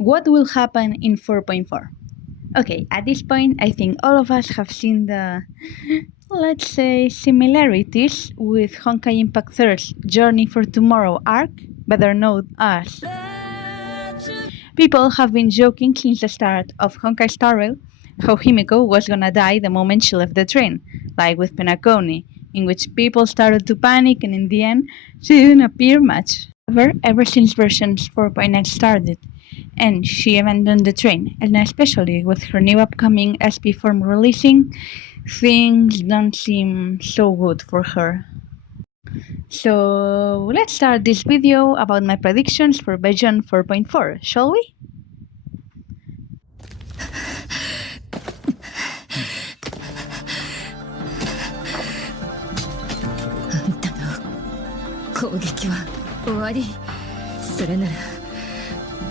What will happen in 4.4? Okay, at this point, I think all of us have seen the, let's say, similarities with Honkai Impact 3's Journey for Tomorrow arc, better known as. People have been joking since the start of Honkai Star Rail how Himeko was gonna die the moment she left the train, like with Penacony, in which people started to panic and in the end, she didn't appear much. However, ever since versions 4.9 started, and she abandoned the train, and especially with her new upcoming SP form releasing, things don't seem so good for her. So let's start this video about my predictions for version 4.4, shall we? 攻撃は終わり。それなら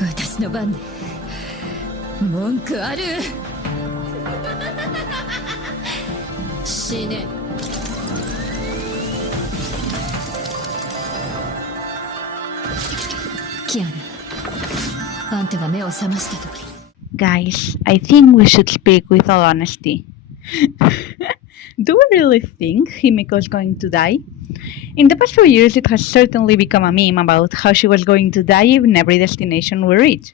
私の番で文句ある。死ね。キアナ、あんたが目を覚ました時。Guys, I think we should speak with all honesty. Do we really think Himeko is going to die? In the past few years, it has certainly become a meme about how she was going to die in every destination we reach.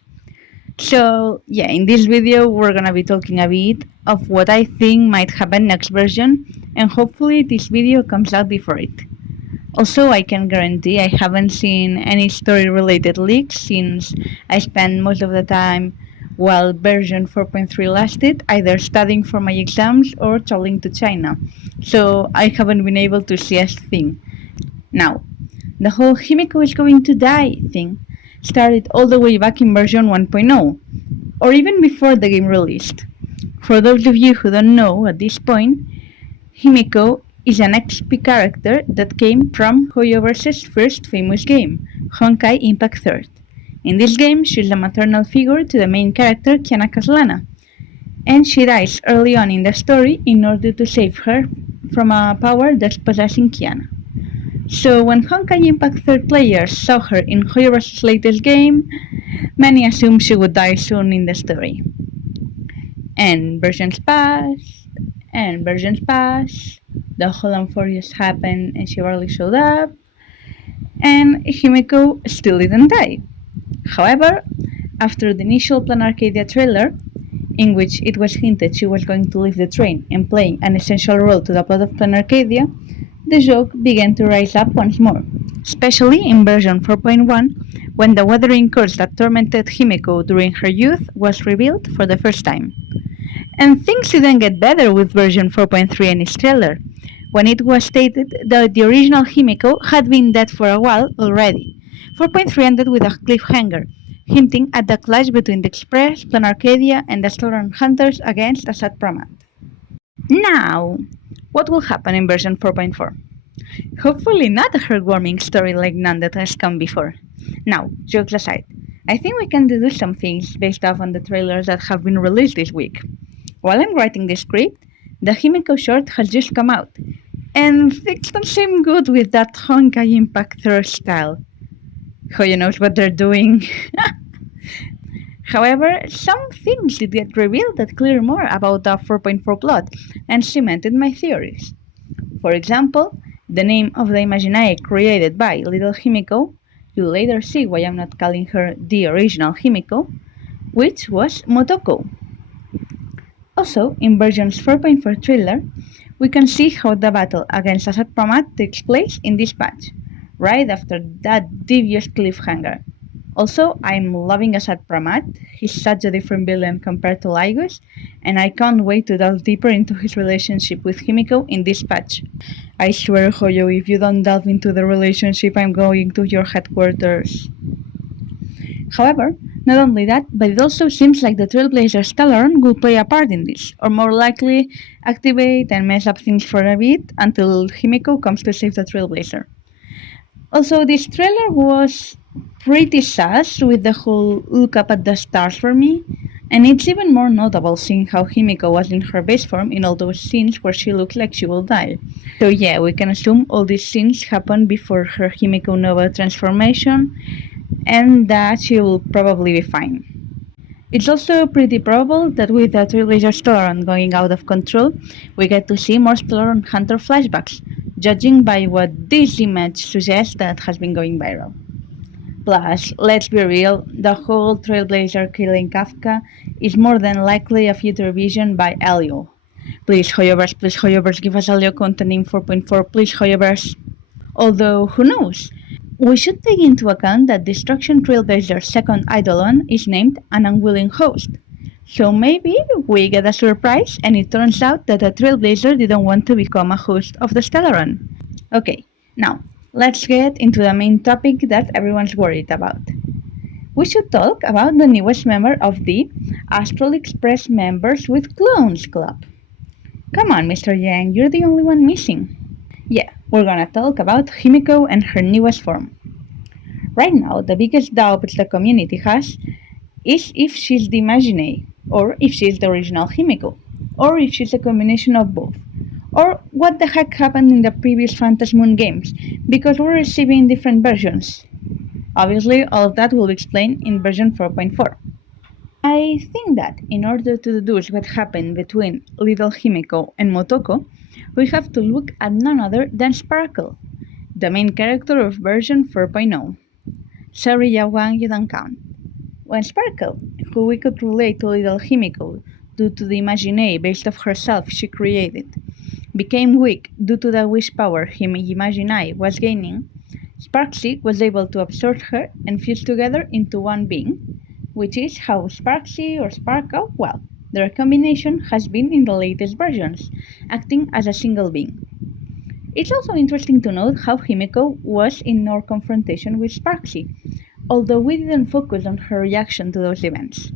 So, yeah, in this video, we're gonna be talking a bit of what I think might happen next version, and hopefully this video comes out before it. Also, I can guarantee I haven't seen any story-related leaks since I spent most of the time while version 4.3 lasted, either studying for my exams or traveling to China, so I haven't been able to see a thing. Now, the whole Himeko is going to die thing started all the way back in version 1.0, or even before the game released. For those of you who don't know at this point, Himeko is an XP character that came from Hoyoverse's first famous game, Honkai Impact 3. In this game, she's the maternal figure to the main character, Kiana Caslana, and she dies early on in the story in order to save her from a power that's possessing Kiana. So when Honkai Impact 3 players saw her in Hoyoverse's latest game, many assumed she would die soon in the story. And versions passed, the whole Amphorius happened and she barely showed up, and Himeko still didn't die. However, after the initial Plan Arcadia trailer, in which it was hinted she was going to leave the train and playing an essential role to the plot of Plan Arcadia, the joke began to rise up once more, especially in version 4.1, when the weathering curse that tormented Himeko during her youth was revealed for the first time. And things didn't get better with version 4.3 and its trailer, when it was stated that the original Himeko had been dead for a while already. 4.3 ended with a cliffhanger, hinting at the clash between the Express, Plan Arcadia, and the Stellaron hunters against Asad Pramat. Now, what will happen in version 4.4? Hopefully not a heartwarming story like none that has come before. Now, jokes aside, I think we can deduce some things based off on the trailers that have been released this week. While I'm writing this script, the Himeko short has just come out, and things don't seem good with that Honkai Impact 3 style. Who knows what they're doing? However, some things did get revealed that clear more about the 4.4 plot and cemented my theories. For example, the name of the Imaginae created by Little Himeko, you'll later see why I'm not calling her the original Himeko, which was Motoko. Also, in version's 4.4 trailer, we can see how the battle against Asad Pramat takes place in this patch, right after that devious cliffhanger. Also, I'm loving Asad Pramat. He's such a different villain compared to Laigus, and I can't wait to delve deeper into his relationship with Himeko in this patch. I swear, Hoyo, if you don't delve into the relationship, I'm going to your headquarters. However, not only that, but it also seems like the Trailblazer Stellaron will play a part in this, or more likely, activate and mess up things for a bit until Himeko comes to save the Trailblazer. Also, this trailer was pretty sus with the whole look up at the stars for me, and it's even more notable seeing how Himeko was in her base form in all those scenes where she looked like she will die. So yeah, we can assume all these scenes happened before her Himeko Nova transformation, and that she will probably be fine. It's also pretty probable that with the Trailblazer Stellaron going out of control, we get to see more Stellaron Hunter flashbacks, judging by what this image suggests that has been going viral. Plus, let's be real, the whole Trailblazer killing Kafka is more than likely a future vision by Elio. Please, Hoyoverse, give us Elio content in 4.4, please, Hoyoverse. Although, who knows? We should take into account that Destruction Trailblazer's second Eidolon is named an unwilling host. So maybe we get a surprise and it turns out that the Trailblazer didn't want to become a host of the Stellaron. Okay, now let's get into the main topic that everyone's worried about. We should talk about the newest member of the Astral Express Members with Clones Club. Come on, Mr. Yang, you're the only one missing. Yeah, we're gonna talk about Himeko and her newest form. Right now, the biggest doubt the community has is if she's the Imagine, or if she's the original Himeko, or if she's a combination of both, or what the heck happened in the previous Phantasmoon games, because we're receiving different versions. Obviously, all of that will be explained in version 4.4. I think that in order to deduce what happened between little Himeko and Motoko, we have to look at none other than Sparkle, the main character of version 4.0. Sorry, Yawan, you don't count. When Sparkle, who we could relate to little Himeko due to the Imagine based off herself she created, became weak due to the wish power Imagine was gaining, Sparksy was able to absorb her and fuse together into one being, which is how Sparksy or Sparkle, well, their combination has been in the latest versions, acting as a single being. It's also interesting to note how Himeko was in our confrontation with Sparksy, although we didn't focus on her reaction to those events.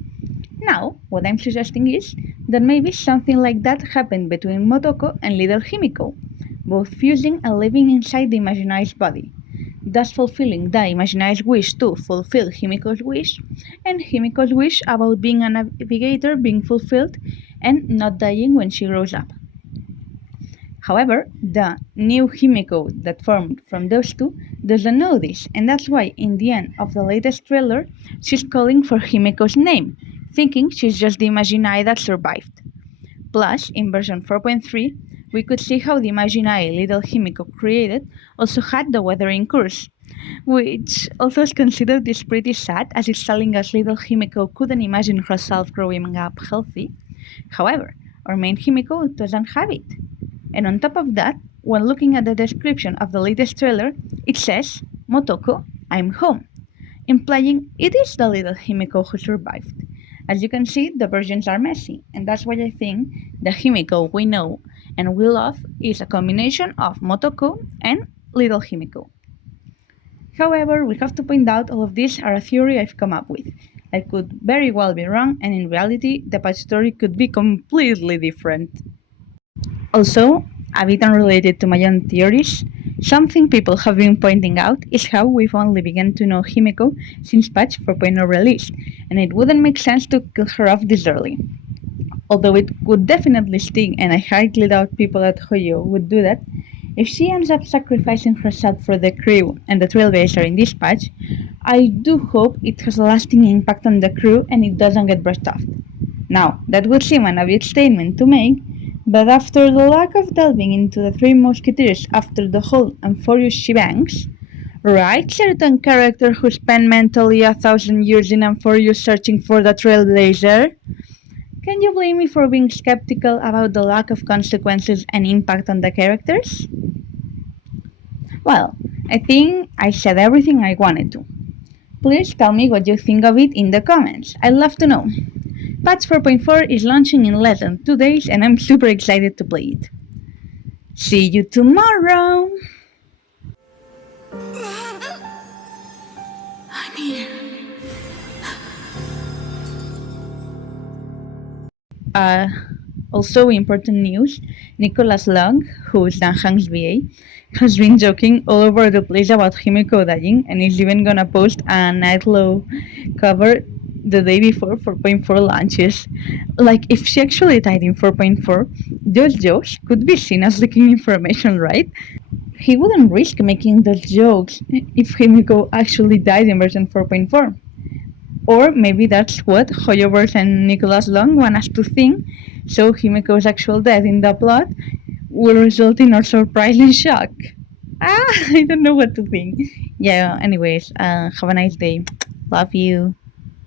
Now, what I'm suggesting is that maybe something like that happened between Motoko and little Himeko, both fusing and living inside the Imagine's body, thus fulfilling the Imagine's wish to fulfill Himeko's wish, and Himeko's wish about being a navigator being fulfilled and not dying when she grows up. However, the new Himeko that formed from those two doesn't know this, and that's why in the end of the latest trailer, she's calling for Himeko's name, thinking she's just the Imagine that survived. Plus, in version 4.3, we could see how the Imagine little Himeko created also had the weathering curse, which also is considered is pretty sad as it's telling us little Himeko couldn't imagine herself growing up healthy. However, our main Himeko doesn't have it. And on top of that, when looking at the description of the latest trailer, it says, Motoko, I'm home, implying it is the little Himeko who survived. As you can see, the versions are messy, and that's why I think the Himeko we know and we love is a combination of Motoko and little Himeko. However, we have to point out all of these are a theory I've come up with. I could very well be wrong, and in reality, the patch story could be completely different. Also, a bit unrelated to my own theories, something people have been pointing out is how we've only begun to know Himeko since patch 4.0 released, and it wouldn't make sense to kill her off this early. Although it would definitely sting, and I highly doubt people at Hoyo would do that, if she ends up sacrificing herself for the crew and the Trailblazer in this patch, I do hope it has a lasting impact on the crew and it doesn't get brushed off. Now, that would seem an obvious statement to make, but after the lack of delving into the Three Musketeers after the whole Amphorius shebangs, right certain character who spent mentally 1,000 years in Amphorius searching for the Trailblazer? Can you blame me for being skeptical about the lack of consequences and impact on the characters? Well, I think I said everything I wanted to. Please tell me what you think of it in the comments. I'd love to know. Patch 4.4 is launching in less than 2 days and I'm super excited to play it. See you tomorrow! I'm here. Also important news, Nicholas Long, who is Dan Hank's VA, has been joking all over the place about Himeko dying and is even gonna post a Nightlow cover the day before 4.4 launches. Like, if she actually died in 4.4, those jokes could be seen as leaking information, right? He wouldn't risk making those jokes if Himeko actually died in version 4.4. Or maybe that's what Hoyoverse and Nicholas Long want us to think, so Himeko's actual death in the plot will result in our surprising shock. I don't know what to think. Yeah, anyways, have a nice day. Love you.